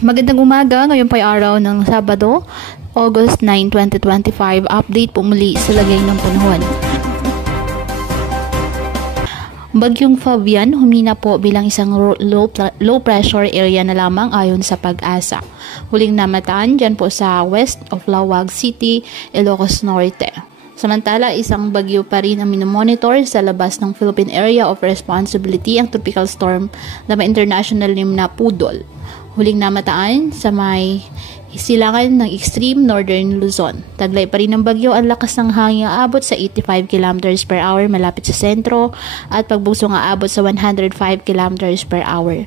Magandang umaga, ngayon po ay araw ng Sabado, August 9, 2025. Update po muli sa lagay ng panahon. Bagyong Fabian humina po bilang isang low pressure area na lamang ayon sa Pag-asa. Huling namataan dyan po sa west of Laoag City, Ilocos Norte. Samantala, isang bagyo pa rin ang minomonitor sa labas ng Philippine Area of Responsibility ang tropical storm na may international name na Pudol. Huling namataan sa may silangan ng extreme northern Luzon. Taglay pa rin ng bagyo ang lakas ng hangin aabot sa 85 km per hour malapit sa sentro at pagbugso ng aabot sa 105 km per hour.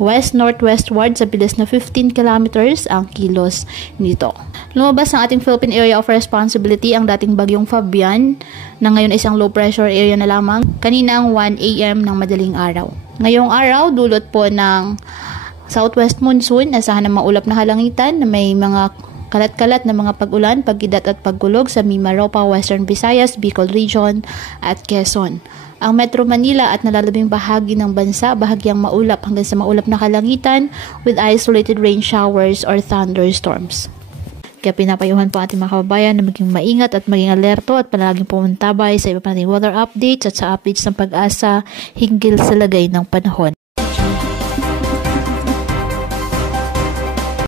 West-northwestward sa bilis na 15 km ang kilos nito. Lumabas ang ating Philippine Area of Responsibility ang dating bagyong Fabian na ngayon ay isang low pressure area na lamang kanina ang 1 AM ng madaling araw. Ngayong araw, dulot po ng southwest monsoon, asahan ng maulap na halangitan na may mga kalat-kalat na mga pag-ulan, pagkidat at pagkulog sa Mimaropa, Western Visayas, Bicol Region at Quezon. Ang Metro Manila at nalalabing bahagi ng bansa bahagyang maulap hanggang sa maulap na kalangitan with isolated rain showers or thunderstorms. Kaya pinapayuhan po ating mga kababayan na maging maingat at maging alerto at palaging pumuntabay sa iba pa nating weather updates at sa updates ng Pag-asa hinggil sa lagay ng panahon.